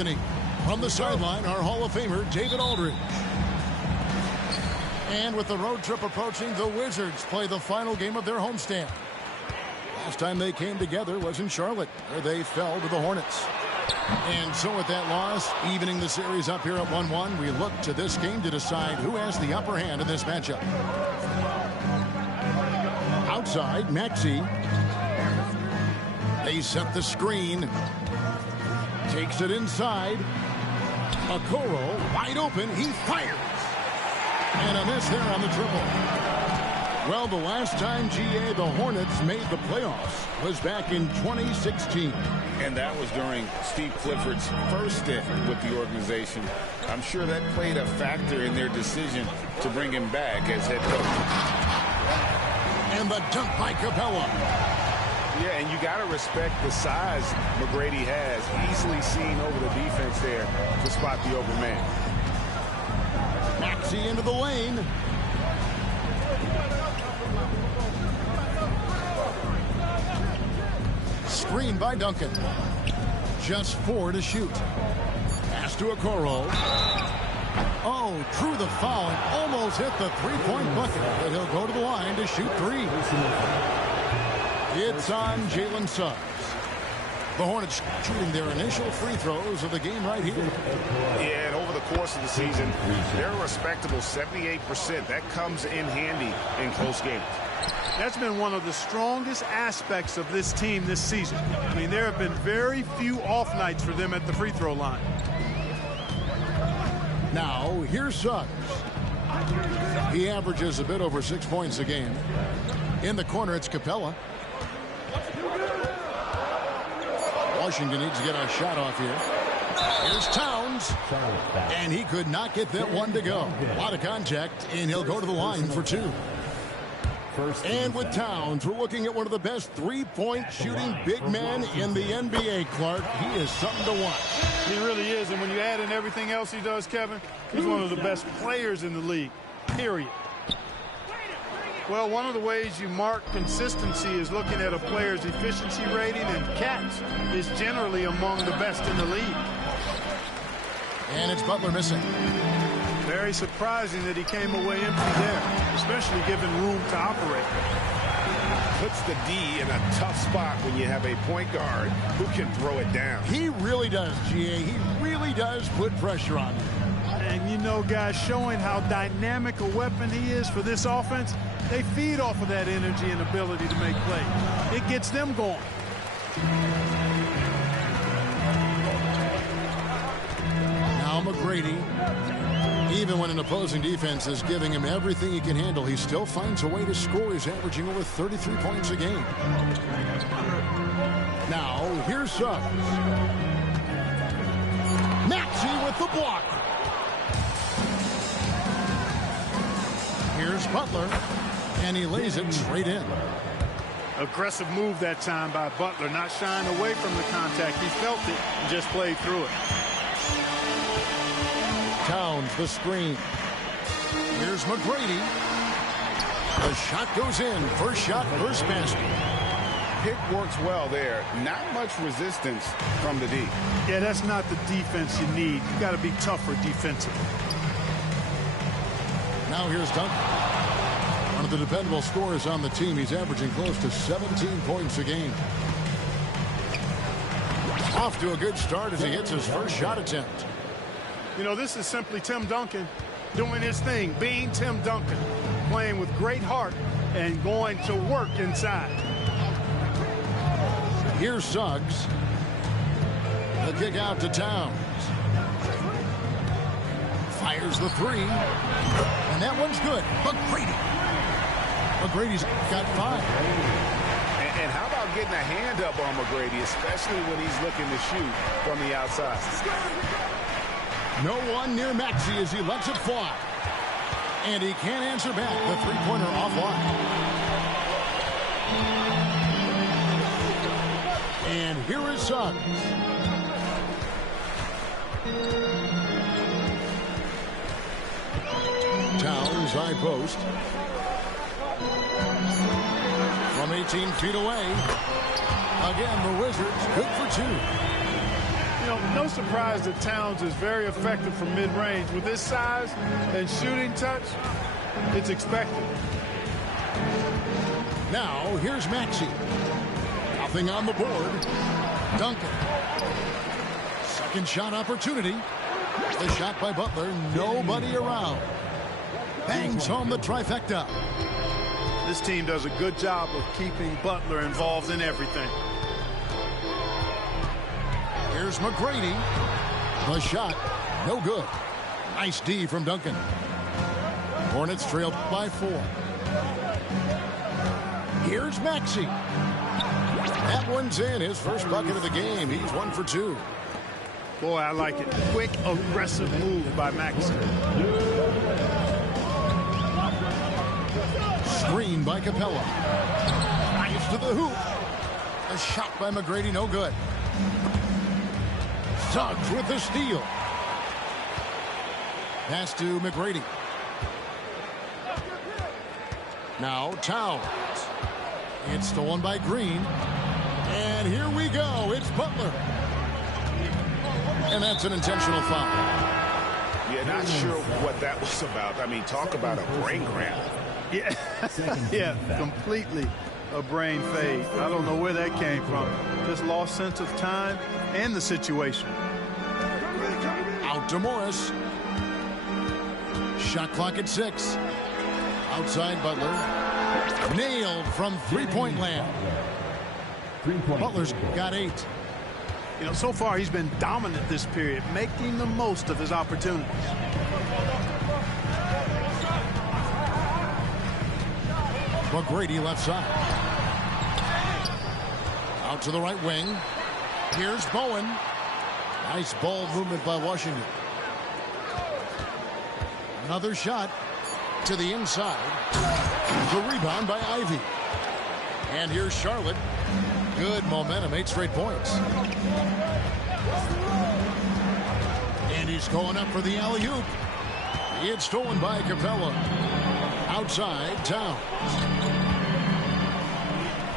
Anthony. From the sideline, our Hall of Famer, David Aldridge. And with the road trip approaching, the Wizards play the final game of their homestand. Last time they came together was in Charlotte, where they fell to the Hornets. And so with that loss, evening the series up here at 1-1, we look to this game to decide who has the upper hand in this matchup. Outside, Maxey. They set the screen. Takes it inside. Okoro, wide open, he fires. And a miss there on the triple. Well, the last time, GA, the Hornets made the playoffs was back in 2016. And that was during Steve Clifford's first stint with the organization. I'm sure that played a factor in their decision to bring him back as head coach. And the dunk by Capella. Yeah, and you got to respect the size McGrady has. Easily seen over the defense there to spot the open man. Maxey into the lane. Screen by Duncan. Just 4 to shoot. Pass to Okoro. Oh, drew the foul and almost hit the three-point bucket. But he'll go to the line to shoot 3. It's on Jalen Suggs. The Hornets shooting their initial free throws of the game right here. Yeah, and over the course of the season, they're a respectable 78%. That comes in handy in close games. That's been one of the strongest aspects of this team this season. I mean, there have been very few off nights for them at the free throw line. Now, here's Suggs. He averages a bit over 6 points a game. In the corner, it's Capella. Washington needs to get a shot off here. Here's Towns. And he could not get that one to go. A lot of contact, and he'll go to the line for 2. And with Towns, we're looking at one of the best three-point shooting big men in the NBA, Clark. He is something to watch. He really is, and when you add in everything else he does, Kevin, he's one of the best players in the league, period. Well, one of the ways you mark consistency is looking at a player's efficiency rating, and Katz is generally among the best in the league. And it's Butler missing. Very surprising that he came away empty there, especially given room to operate. Puts the D in a tough spot when you have a point guard who can throw it down. He really does, GA. He really does put pressure on him. And you know, guys, showing how dynamic a weapon he is for this offense, they feed off of that energy and ability to make plays. It gets them going. Now McGrady. Even when an opposing defense is giving him everything he can handle, he still finds a way to score. He's averaging over 33 points a game. Now, here's Suggs. Maxey with the block. Here's Butler, and he lays it straight in. Aggressive move that time by Butler, not shying away from the contact. He felt it and just played through it. Towns, the screen. Here's McGrady. The shot goes in. First shot, first basket. Pick works well there. Not much resistance from the D. Yeah, that's not the defense you need. You got to be tougher defensively. Now here's Duncan. One of the dependable scorers on the team. He's averaging close to 17 points a game. Off to a good start as he hits his first shot attempt. You know, this is simply Tim Duncan doing his thing, being Tim Duncan, playing with great heart and going to work inside. Here's Suggs. The kick out to Towns. Fires the 3. And that one's good. McGrady's got 5. And how about getting a hand up on McGrady, especially when he's looking to shoot from the outside? No one near Maxey as he lets it fly. And he can't answer back. The three-pointer offline. And here is Suggs. Towns high post. From 18 feet away. Again, the Wizards good for 2. You No surprise that Towns is very effective from mid-range. With his size and shooting touch, it's expected. Now, here's Maxey. Nothing on the board. Duncan. Second shot opportunity. The shot by Butler. Nobody around. Bangs home the trifecta. This team does a good job of keeping Butler involved in everything. Here's McGrady. The shot. No good. Nice D from Duncan. Hornets trailed by 4. Here's Maxey. That one's in. His first bucket of the game. He's 1 for 2. Boy, I like it. Quick, aggressive move by Maxey. Screen by Capella. Drives to the hoop. A shot by McGrady. No good. Suggs with the steal. Pass to McGrady. Now Towns. It's stolen by Green. And here we go. It's Butler. And that's an intentional foul. Yeah, not sure what that was about. I mean, talk about a brain cramp. Yeah, yeah, completely a brain fade. I don't know where that came from. Just lost sense of time and the situation. Out to Morris. Shot clock at 6. Outside Butler. Nailed from three-point land. Butler's got 8. You know, so far he's been dominant this period, making the most of his opportunities. McGrady left side. Out to the right wing. Here's Bowen. Nice ball movement by Washington. Another shot to the inside. The rebound by Ivy. And here's Charlotte. Good momentum, 8 straight points. And he's going up for the alley-oop. It's stolen by Capella. Outside, Towns.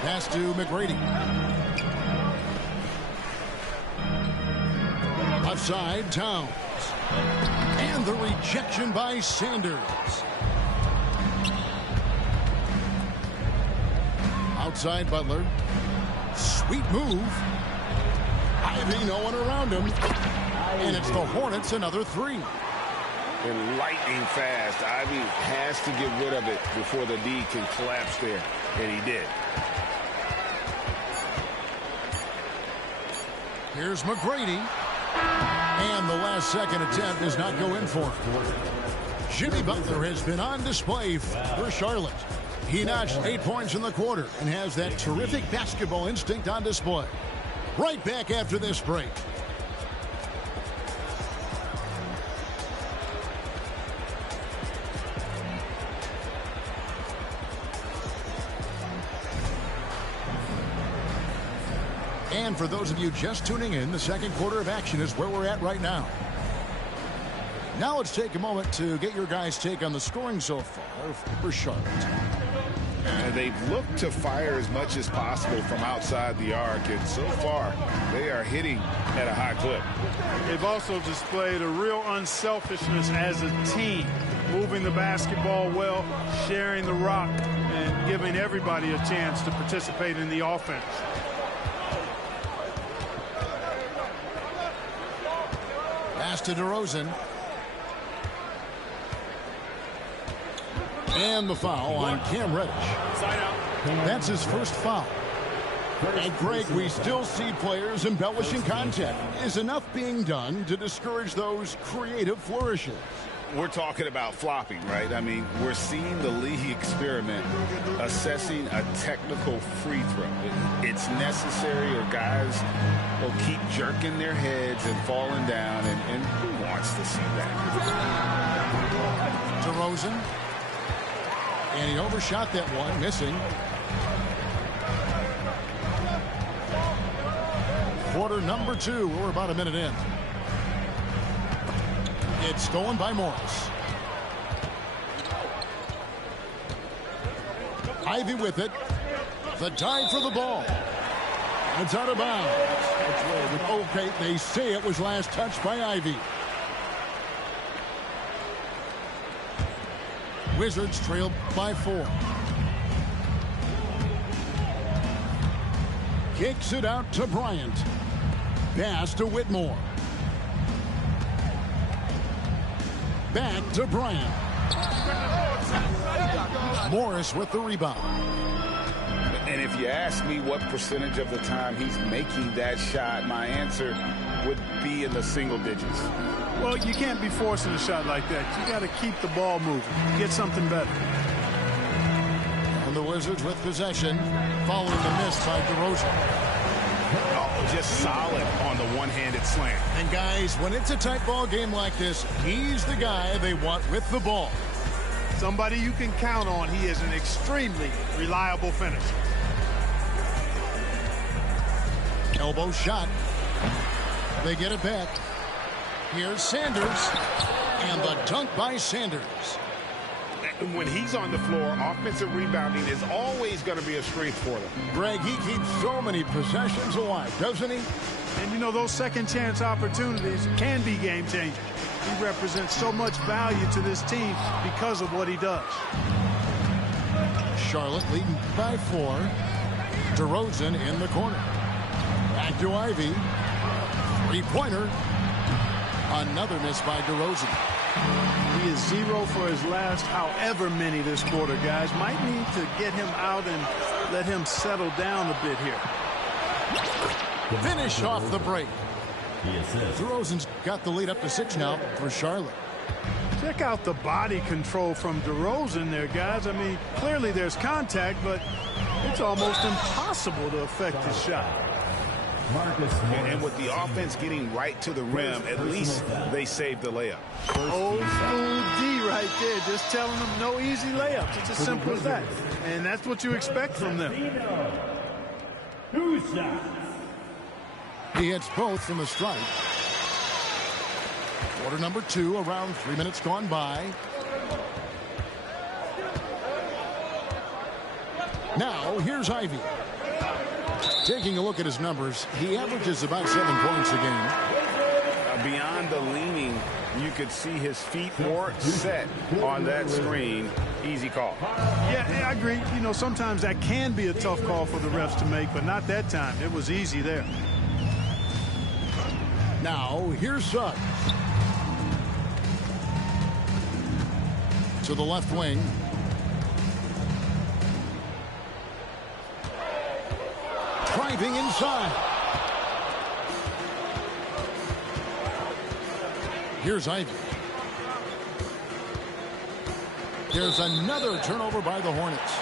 Pass to McGrady. Left side, Towns. And the rejection by Sanders. Outside Butler. Sweet move. Ivy, no one around him. And it's the Hornets, another 3. And lightning fast. Ivy has to get rid of it before the D can collapse there. And he did. Here's McGrady. And the last second attempt does not go in for him. Jimmy Butler has been on display for Charlotte. He notched 8 points in the quarter and has that terrific basketball instinct on display. Right back after this break. And for those of you just tuning in, the second quarter of action is where we're at right now. Now let's take a moment to get your guys' take on the scoring so far for Charlotte. They've looked to fire as much as possible from outside the arc, and so far they are hitting at a high clip. They've also displayed a real unselfishness as a team, moving the basketball well, sharing the rock, and giving everybody a chance to participate in the offense. Pass to DeRozan. And the foul on Cam Reddish. That's his first foul. And Greg, we still see players embellishing contact. Is enough being done to discourage those creative flourishes? We're talking about flopping, right? I mean, we're seeing the league experiment assessing a technical free throw. It's necessary, or guys will keep jerking their heads and falling down, and who wants to see that? DeRozan. And he overshot that one, missing. Quarter number 2. We're about a minute in. It's stolen by Morris. Ivy with it. The dive for the ball. It's out of bounds. Okay, they say it was last touched by Ivy. Wizards trail by 4. Kicks it out to Bryant. Pass to Whitmore. Back to Bryant. Morris with the rebound. And if you ask me what percentage of the time he's making that shot, my answer would be in the single digits. Well, you can't be forcing a shot like that. You got to keep the ball moving. Get something better. And the Wizards with possession, following the miss by DeRozan. Oh, just solid on the one-handed slam. And guys, when it's a tight ball game like this, he's the guy they want with the ball. Somebody you can count on. He is an extremely reliable finisher. Elbow shot. They get it back. Here's Sanders. And the dunk by Sanders. When he's on the floor, offensive rebounding is always going to be a strength for them. Greg, he keeps so many possessions alive, doesn't he? And, you know, those second chance opportunities can be game changers. He represents so much value to this team because of what he does. Charlotte leading by 4. DeRozan in the corner. Back to Ivy. Three-pointer. Another miss by DeRozan. He is 0 for his last however many this quarter, guys. Might need to get him out and let him settle down a bit here. Finish off the break. DeRozan's got the lead up to 6 now for Charlotte. Check out the body control from DeRozan there, guys. I mean, clearly there's contact, but it's almost impossible to affect his shot. And with the offense getting right to the rim, at least they saved the layup. Old school D right there, just telling them no easy layups. It's as simple as that. And that's what you expect from them. He hits both from the stripe. Quarter number 2, around 3 minutes gone by. Now, here's Ivy. Taking a look at his numbers, he averages about 7 points a game. Beyond the leaning, you could see his feet more set on that screen. Easy call. Yeah, I agree. You know, sometimes that can be a tough call for the refs to make, but not that time. It was easy there. Now, here's Suggs. To the left wing. Driving inside. Here's Ivy. There's another turnover by the Hornets.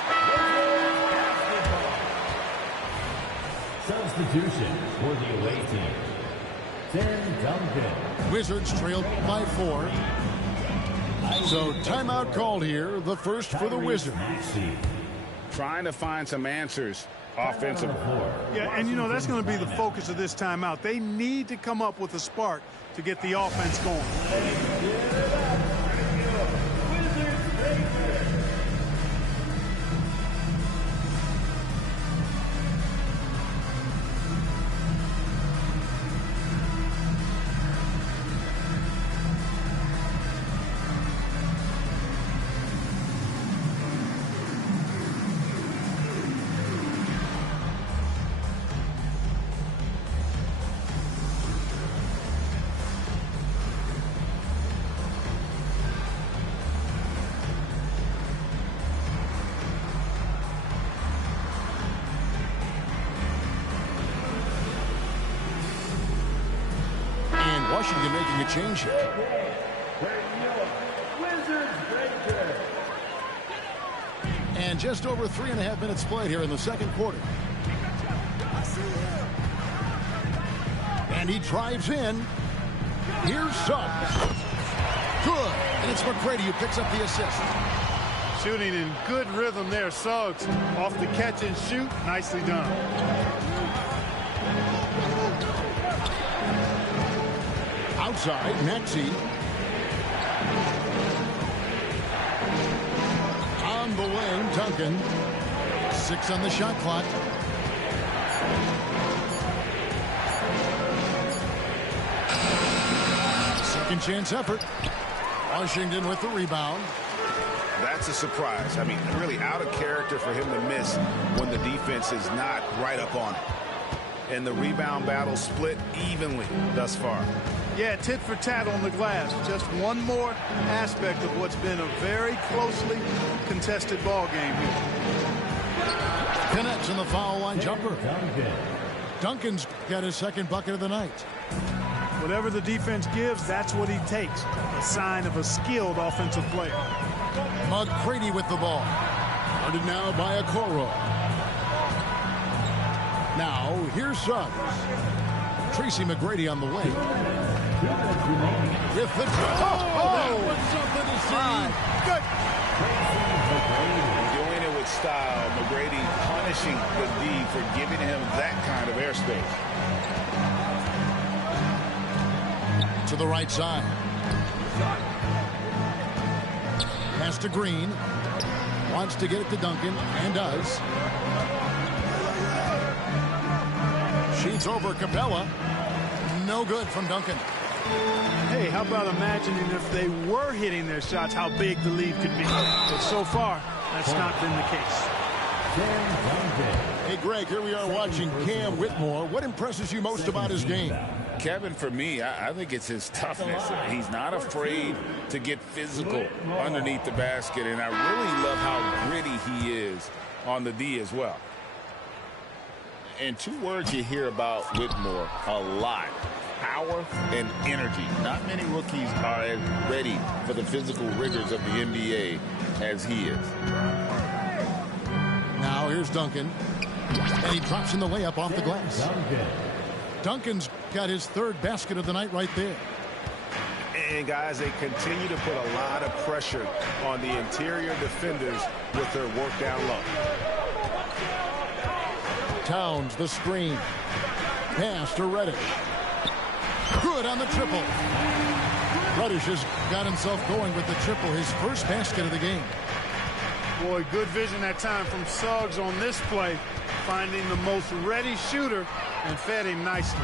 Substitution for the away team. Tim Duncan. Wizards trailed by 4. So timeout called here, the first for the Wizards. Trying to find some answers offensively. Yeah, and you know, that's going to be the focus of this timeout. They need to come up with a spark to get the offense going. Washington making a change here. And just over 3.5 minutes played here in the second quarter. And he drives in. Here's Suggs. Good. And it's McGrady who picks up the assist. Shooting in good rhythm there. Suggs off the catch and shoot. Nicely done. Outside, Maxey. On the wing, Duncan. 6 on the shot clock. Second chance effort. Washington with the rebound. That's a surprise. I mean, really out of character for him to miss when the defense is not right up on it. And the rebound battle split evenly thus far. Yeah, tit for tat on the glass. Just one more aspect of what's been a very closely contested ball game here. Connects in the foul line jumper. Duncan's got his second bucket of the night. Whatever the defense gives, that's what he takes. A sign of a skilled offensive player. McGrady with the ball. Guarded now by Okoro. Now, here's Suggs. Tracy McGrady on the way. With the that was something to see. Good. Doing it with style. McGrady punishing the D for giving him that kind of airspace. To the right side. Pass to Green. Wants to get it to Duncan, and does. Shoots over Capella. No good from Duncan. Hey, how about imagining if they were hitting their shots, how big the lead could be. But so far, that's not been the case. Hey, Greg, here we are watching Cam Whitmore. What impresses you most about his game? Kevin, for me, I think it's his toughness. He's not afraid to get physical underneath the basket, and I really love how gritty he is on the D as well. And two words you hear about Whitmore a lot: power and energy. Not many rookies are as ready for the physical rigors of the NBA as he is. Now here's Duncan. And he drops in the layup off the glass. Duncan's got his third basket of the night right there. And guys, they continue to put a lot of pressure on the interior defenders with their work down low. Towns, the screen. Pass to Reddish. Good on the triple. Reddish has got himself going with the triple, his first basket of the game. Boy, good vision that time from Suggs on this play, finding the most ready shooter and fed him nicely.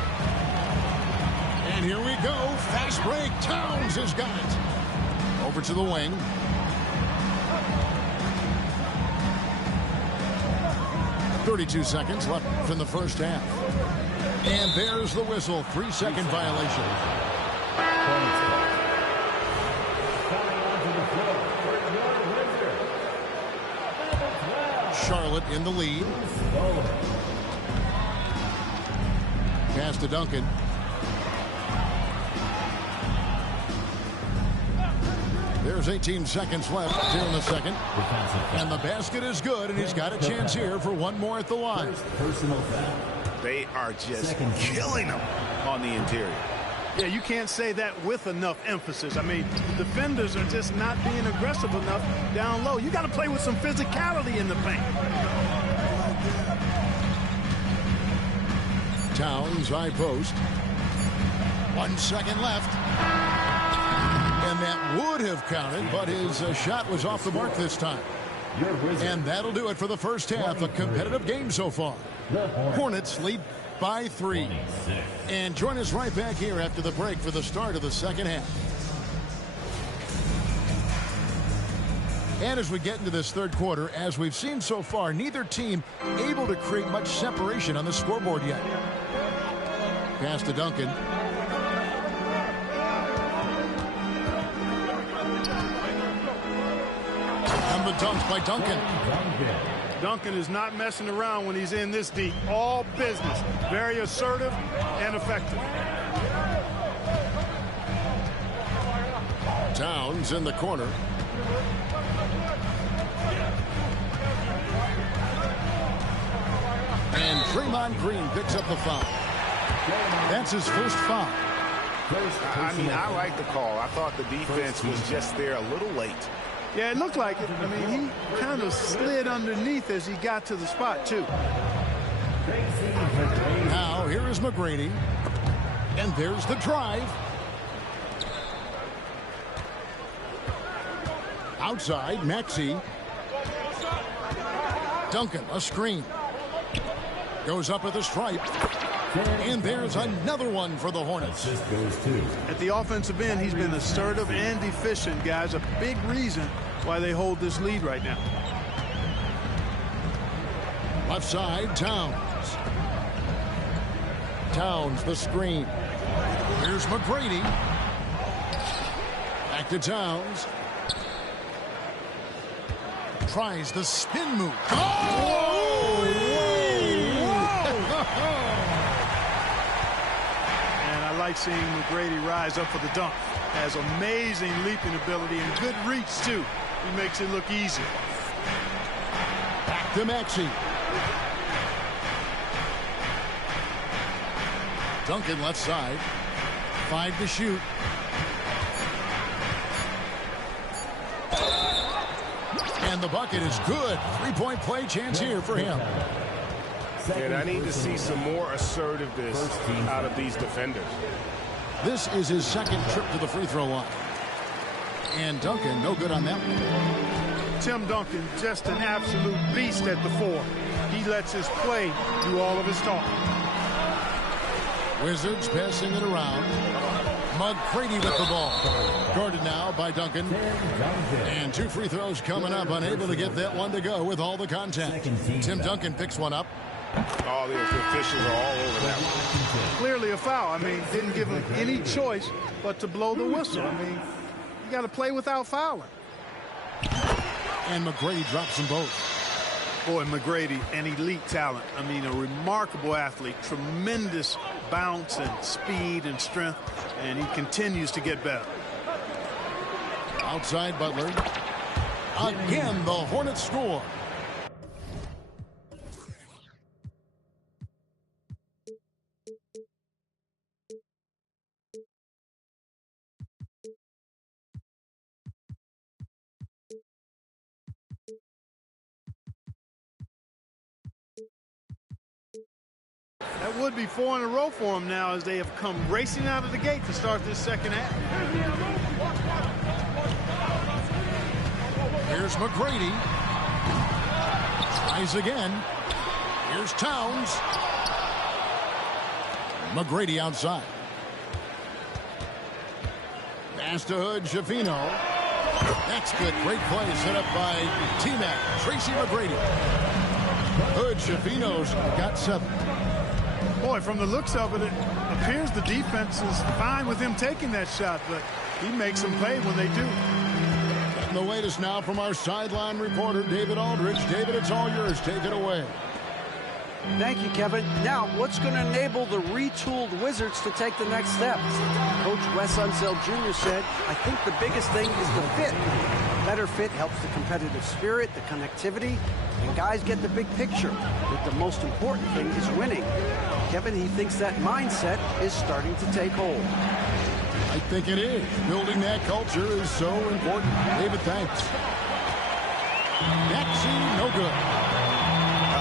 And here we go. Fast break. Towns has got it. Over to the wing. .32 seconds left in the first half. And there's the whistle. 3-second violation. Charlotte in the lead. Pass to Duncan. There's 18 seconds left here in the second. And the basket is good, and he's got a chance here for one more at the line. They are just killing them on the interior. Yeah, you can't say that with enough emphasis. I mean, defenders are just not being aggressive enough down low. You got to play with some physicality in the paint. Towns, high post. 1 second left. And that would have counted, but his shot was off the mark this time. And that'll do it for the first half. A competitive game so far. Hornets lead by 3. And join us right back here after the break for the start of the second half. And as we get into this third quarter, as we've seen so far, neither team able to create much separation on the scoreboard yet. Pass to Duncan. And the dunk by Duncan. Duncan is not messing around when he's in this deep. All business. Very assertive and effective. Towns in the corner. And Draymond Green picks up the foul. That's his first foul. I mean, I like the call. I thought the defense was just there a little late. Yeah, it looked like it. I mean, he kind of slid underneath as he got to the spot, too. Now, here is McGrady. And there's the drive. Outside, Maxey. Duncan, a screen. Goes up at the stripe. And there's another one for the Hornets. This goes to. At the offensive end, he's been assertive and efficient, guys. A big reason why they hold this lead right now. Left side, Towns. Towns, the screen. Here's McGrady. Back to Towns. Tries the spin move. Oh! And I like seeing McGrady rise up for the dunk. Has amazing leaping ability and good reach, too. He makes it look easy. Back to Maxey. Duncan left side. 5 to shoot. And the bucket is good. 3-point play chance here for him. And I need to see some more assertiveness out of these defenders. This is his second trip to the free throw line. And Duncan, no good on that one. Tim Duncan, just an absolute beast at the 4. He lets his play do all of his talking. Wizards passing it around. McGrady with the ball. Guarded now by Duncan. And 2 free throws coming up. Unable to get that one to go with all the contact. Tim Duncan picks one up. All the officials are all over that one. Clearly a foul. I mean, didn't give him any choice but to blow the whistle. I mean, you got to play without fouling. And McGrady drops them both. Boy, McGrady, an elite talent. I mean, a remarkable athlete. Tremendous bounce and speed and strength. And he continues to get better. Outside Butler. Again, the Hornets score. That would be 4 in a row for him now as they have come racing out of the gate to start this second half. Here's McGrady. Tries again. Here's Towns. McGrady outside. Pass to Hood, Schifino. That's good. Great play set up by T-Mac. Tracy McGrady. Hood, Schifino's got 7. Boy, from the looks of it, it appears the defense is fine with him taking that shot, but he makes them pay when they do. Getting the latest now from our sideline reporter, David Aldridge. David, it's all yours. Take it away. Thank you, Kevin. Now, what's going to enable the retooled Wizards to take the next step? Coach Wes Unseld Jr. said, I think the biggest thing is the fit. Better fit helps the competitive spirit, the connectivity, and guys get the big picture. But the most important thing is winning. Kevin, he thinks that mindset is starting to take hold. I think it is. Building that culture is so important. David, thanks. Maxey, no good.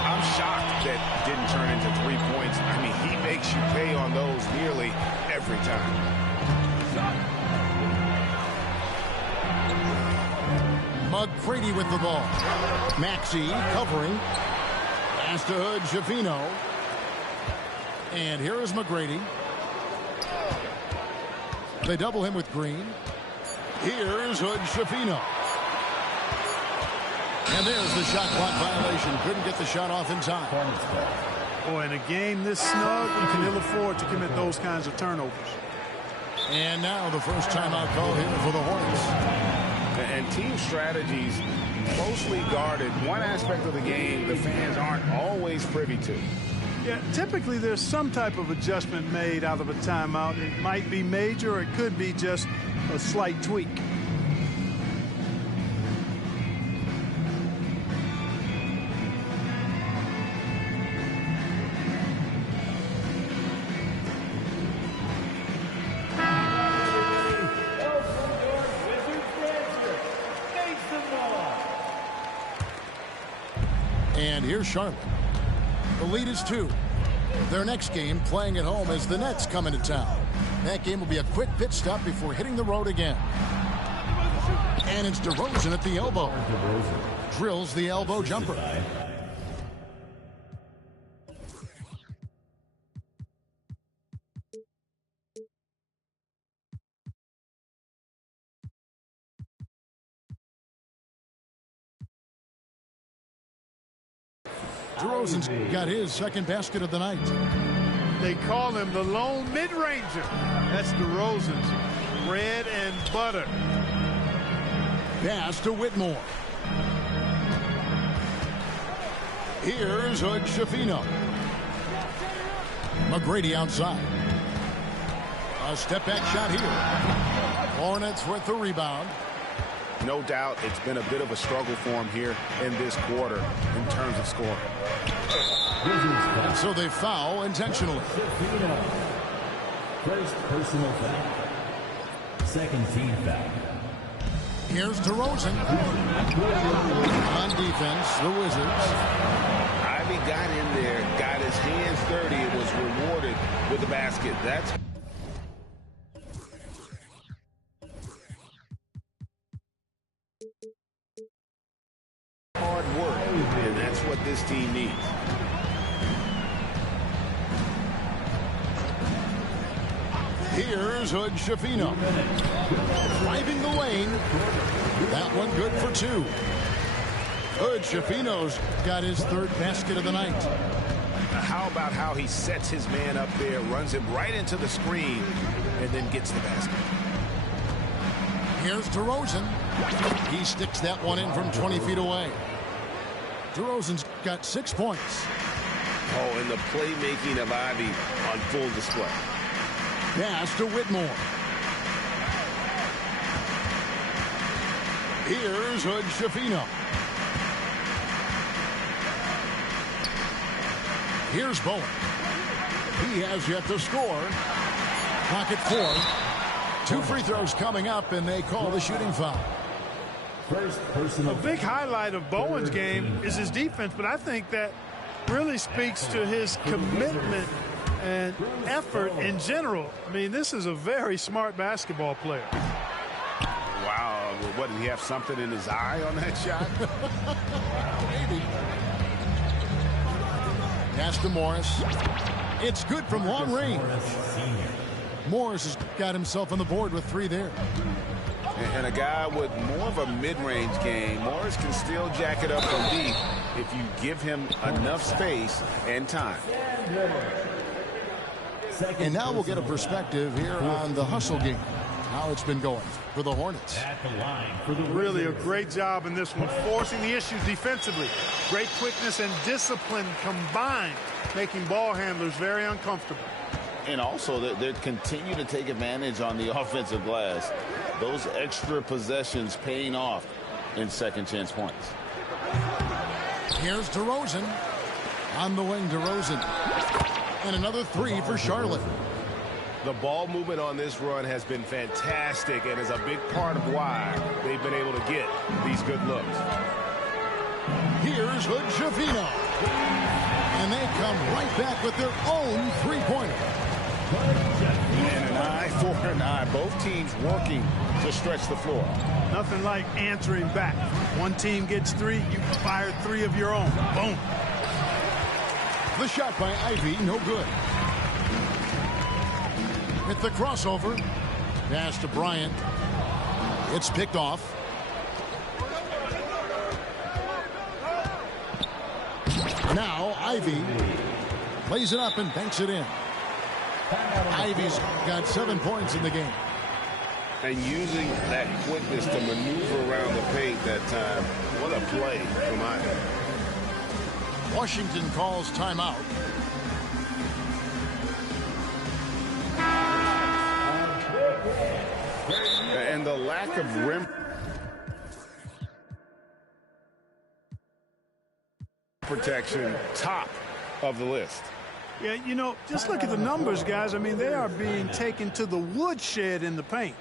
I'm shocked that didn't turn into 3 points. I mean, he makes you pay on those nearly every time. McGrady with the ball. Maxey covering. Pass to Hood, Schifino. And here is McGrady. They double him with Green. Here is Hood, Schifino. And there's the shot clock violation. Couldn't get the shot off in time. Boy, in a game this snug, you can ill afford to commit those kinds of turnovers. And now the first timeout call here for the Hornets. And team strategies closely guarded. One aspect of the game the fans aren't always privy to. Yeah, typically there's some type of adjustment made out of a timeout. It might be major or it could be just a slight tweak. And here's Charlotte. The lead is 2. Their next game playing at home as the Nets come into town. That game will be a quick pit stop before hitting the road again. And it's DeRozan at the elbow. Drills the elbow jumper. DeRozan's got his second basket of the night. They call him the lone mid-ranger. That's DeRozan's bread and butter. Pass to Whitmore. Here's Hood Schifino. McGrady outside. A step-back shot here. Hornets with the rebound. No doubt it's been a bit of a struggle for him here in this quarter in terms of scoring. And so they foul intentionally. First personal foul. Second team foul. Here's DeRozan. On defense, the Wizards. Ivy got in there, got his hands dirty, and was rewarded with the basket. That's hard work, and that's what this team needs. Here's Hood Schifino. Driving the lane. That one good for two. Hood Schifino's got his third basket of the night. How about how he sets his man up there, runs him right into the screen, and then gets the basket. Here's DeRozan. He sticks that one in from 20 feet away. DeRozan's got 6 points. Oh, and the playmaking of Ivy on full display. Pass to Whitmore. Here's Hood Schifino. Here's Bowen. He has yet to score. Clock at 4. 2 free throws coming up, and they call the shooting foul. First personal. A big highlight of Bowen's game is his defense, but I think that really speaks to his commitment and effort in general. I mean, this is a very smart basketball player. Wow, what, did he have something in his eye on that shot? Maybe. Pass to Morris. It's good from long range. Morris has got himself on the board with 3 there. And a guy with more of a mid-range game, Morris can still jack it up from deep if you give him enough space and time. And now we'll get a perspective here on the hustle game, how it's been going for the Hornets. At the line for the Really a great job in this one, forcing the issues defensively. Great quickness and discipline combined, making ball handlers very uncomfortable. And also, they continue to take advantage on the offensive glass. Those extra possessions paying off in second chance points. Here's DeRozan. On the wing, DeRozan. And another 3 for Charlotte. The ball movement on this run has been fantastic and is a big part of why they've been able to get these good looks. Here's Hood Schifino. And they come right back with their own 3-pointer. And an eye for an eye. Both teams working to stretch the floor. Nothing like answering back. One team gets 3, you fire 3 of your own. Boom. The shot by Ivy, no good. Hit the crossover. Pass to Bryant. It's picked off. Now Ivy plays it up and banks it in. Ivy's got 7 points in the game. And using that quickness to maneuver around the paint that time. What a play from Ivy. Washington calls timeout. And the lack of rim protection, top of the list. Yeah, you know, just look at the numbers, guys. I mean, they are being taken to the woodshed in the paint.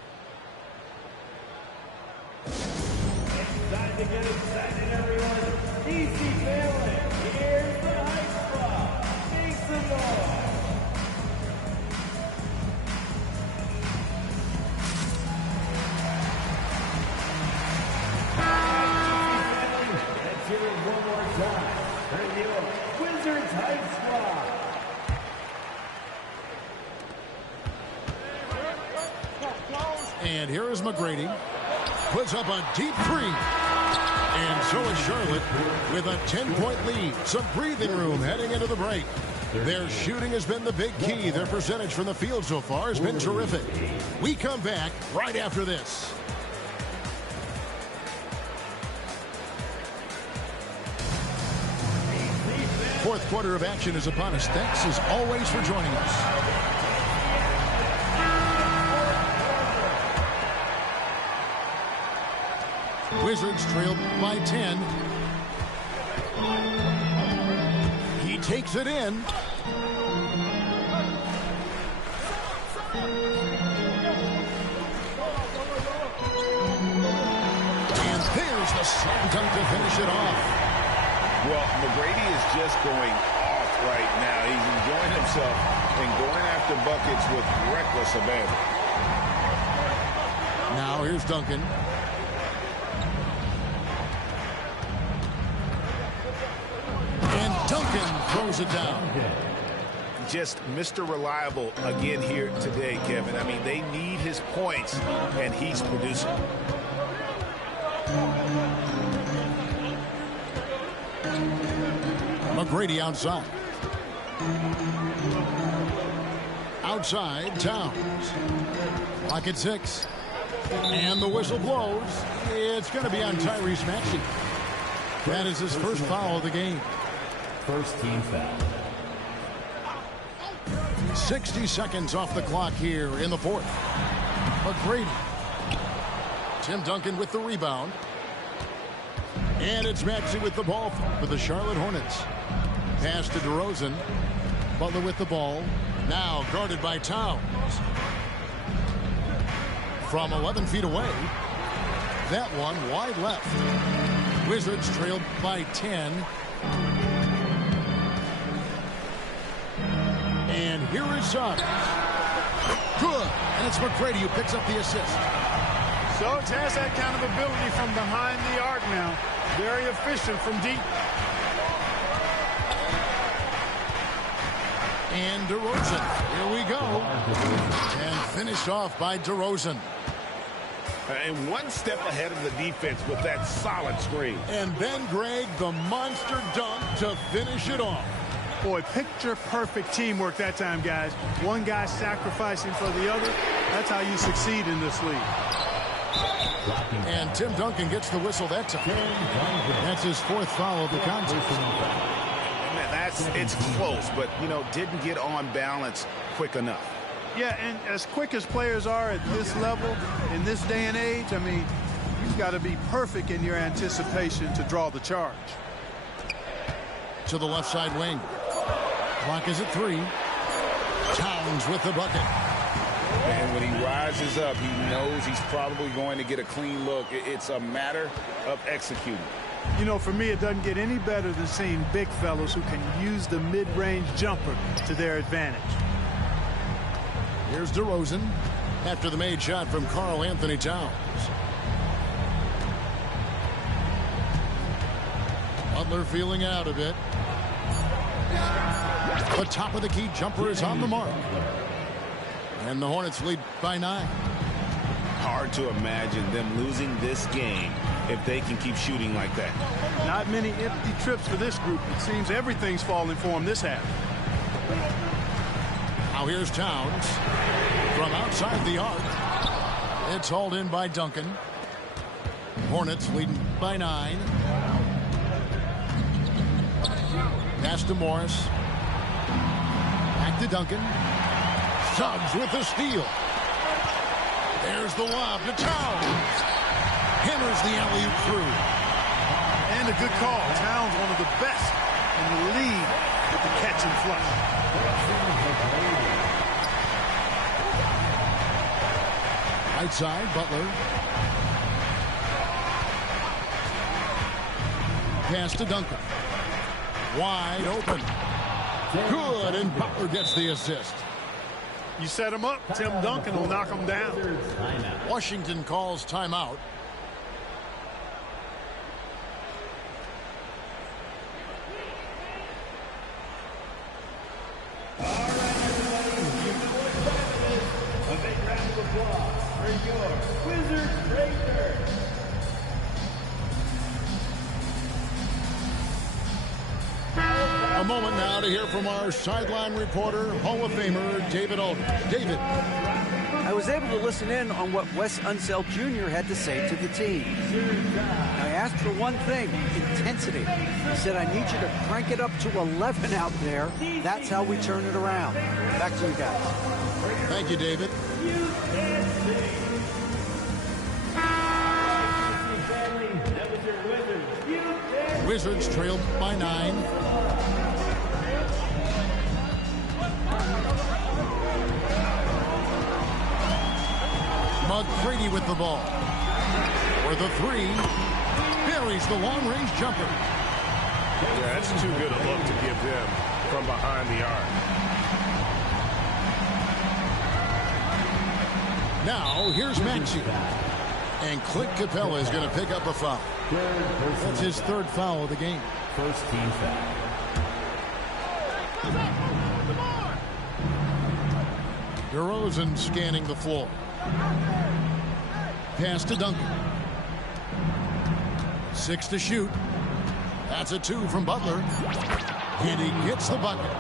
Time to get excited, everyone. Easy family. Here's the Hype Squad. Make some noise. Let's hear it one more time. For your Wizards Hype Squad. And here is McGrady. Puts up a deep 3. And so is Charlotte with a 10-point lead. Some breathing room heading into the break. Their shooting has been the big key. Their percentage from the field so far has been terrific. We come back right after this. Fourth quarter of action is upon us. Thanks as always for joining us. Wizards trail by 10. He takes it in. And there's the slam dunk to finish it off. Well, McGrady is just going off right now. He's enjoying himself and going after buckets with reckless abandon. Now here's Duncan. And Duncan throws it down. Just Mr. Reliable again here today, Kevin. I mean, they need his points, and he's producing. McGrady outside. Outside, Towns. Clock at 6. And the whistle blows. It's going to be on Tyrese Maxey. That is his first foul of the game. First team foul. 60 seconds off the clock here in the fourth. McGrady. Tim Duncan with the rebound. And it's Maxey with the ball for the Charlotte Hornets. Pass to DeRozan. Butler with the ball. Now guarded by Towns. From 11 feet away. That one wide left. Wizards trailed by 10. And here is Suggs. Good. And it's McGrady who picks up the assist. Suggs has that kind of ability from behind the arc now. Very efficient from deep. And DeRozan. Here we go. And finished off by DeRozan. And one step ahead of the defense with that solid screen. And then Greg, the monster dunk to finish it off. Boy, picture-perfect teamwork that time, guys. One guy sacrificing for the other. That's how you succeed in this league. And Tim Duncan gets the whistle that time. That's his fourth foul of the contest. It's close, but, you know, didn't get on balance quick enough. Yeah, and as quick as players are at this level, in this day and age, I mean, you've got to be perfect in your anticipation to draw the charge. To the left side wing. Clock is at 3. Towns with the bucket. And when he rises up, he knows he's probably going to get a clean look. It's a matter of executing. You know, for me, it doesn't get any better than seeing big fellows who can use the mid-range jumper to their advantage. Here's DeRozan after the made shot from Karl Anthony Towns. Butler feeling out a bit. The top of the key jumper is on the mark. And the Hornets lead by 9. Hard to imagine them losing this game if they can keep shooting like that. Not many empty trips for this group. It seems everything's falling for them this half. Now here's Towns from outside the arc. It's hauled in by Duncan. Hornets leading by 9. Pass to Morris. Back to Duncan. Suggs with the steal. There's the lob to Towns. Hammers the alley-oop through. And a good call. Towns, one of the best in the league with the catch and flush. Right side, Butler. Pass to Duncan. Wide open. Good, and Butler gets the assist. You set him up, Tim Duncan will knock him down. Washington calls timeout. moment now to hear from our sideline reporter, Hall of Famer David Aldridge. David. I was able to listen in on what Wes Unseld Jr. had to say to the team. I asked for one thing, intensity. He said, I need you to crank it up to 11 out there. That's how we turn it around. Back to you guys. Thank you, David. Wizards trailed by 9. McGrady with the ball. For the 3. Buries the long-range jumper. Yeah, that's too good a look to give them from behind the arc. Now, here's Maxey. And Clint Capella is going to pick up a foul. That's his 3rd foul of the game. First team foul. DeRozan scanning the floor. Pass to Duncan. 6 to shoot. That's a 2 from Butler. And he gets the bucket.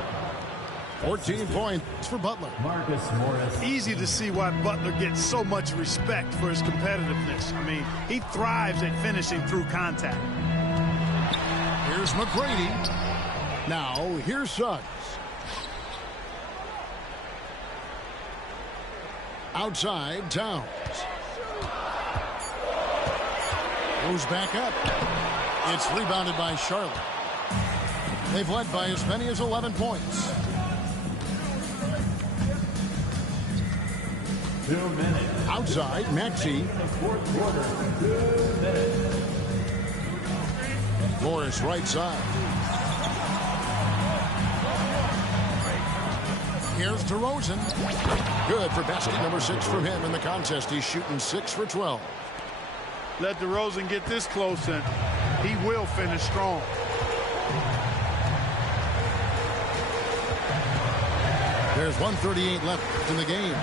14 points for Butler. Marcus Morris. Easy to see why Butler gets so much respect for his competitiveness. I mean, he thrives at finishing through contact. Here's McGrady. Now, here's Suggs. Outside, Towns. Goes back up. It's rebounded by Charlotte. They've led by as many as 11 points. 2 minutes. Outside, Maxey. Fourth quarter. 2 minutes. Morris right side. Here's DeRozan. Good for basket number 6 from him in the contest. He's shooting 6 for 12. Let DeRozan get this close and he will finish strong. There's 1:38 left in the game.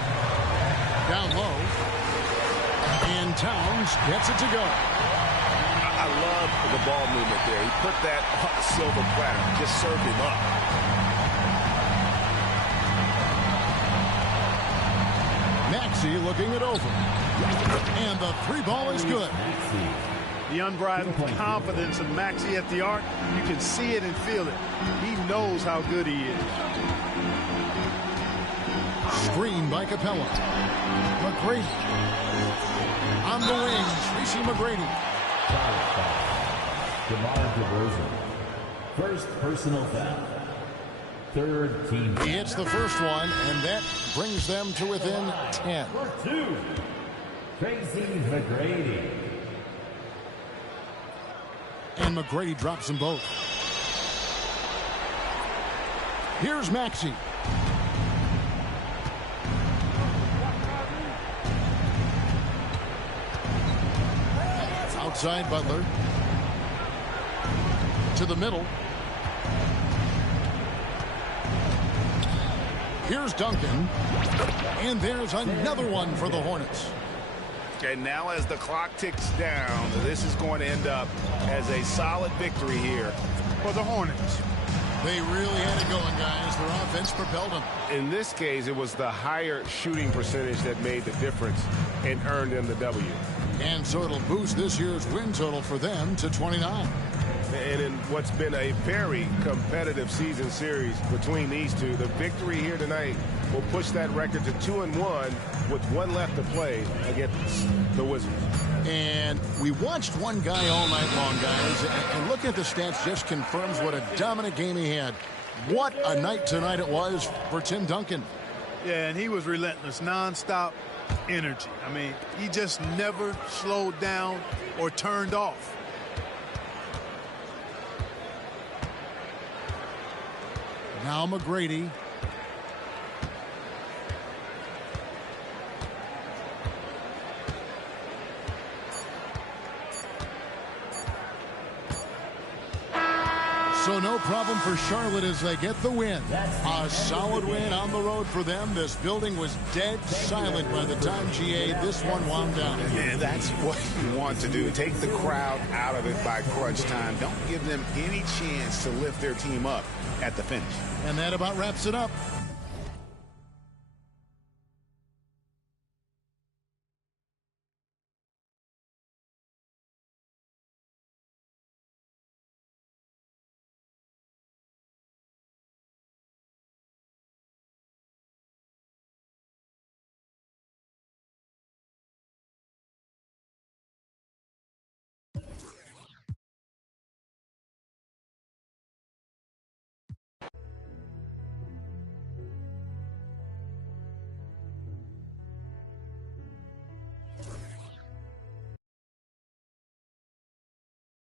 Down low. And Towns gets it to go. I love the ball movement there. He put that on a silver platter. Just served him up. Maxey looking it over. And the 3 ball is good. The unbridled confidence of Maxey at the arc, you can see it and feel it. He knows how good he is. Screen by Capella. McGrady. On the wing, Tracy McGrady. DeMar DeRozan. First personal foul. 3rd team foul. He hits the first one, and that brings them to within 10. 2. Tracy McGrady. And McGrady drops them both. Here's Maxey. Outside Butler. To the middle. Here's Duncan. And there's another one for the Hornets. And now as the clock ticks down, this is going to end up as a solid victory here For the Hornets. They really had it going, guys. Their offense propelled them. In this case, it was the higher shooting percentage that made the difference and earned them the W. And so it'll boost this year's win total for them to 29. And in what's been a very competitive season series between these two, the victory here tonight will push that record to 2-1 with 1 left to play against the Wizards. And we watched one guy all night long, guys, and looking at the stats just confirms what a dominant game he had. What a night tonight it was for Tim Duncan. Yeah, and he was relentless, nonstop energy. I mean, he just never slowed down or turned off. Now McGrady. So no problem for Charlotte as they get the win. A solid win on the road for them. This building was dead silent by the time, GA, this one wound down. And that's what you want to do. Take the crowd out of it by crunch time. Don't give them any chance to lift their team up at the finish. And that about wraps it up.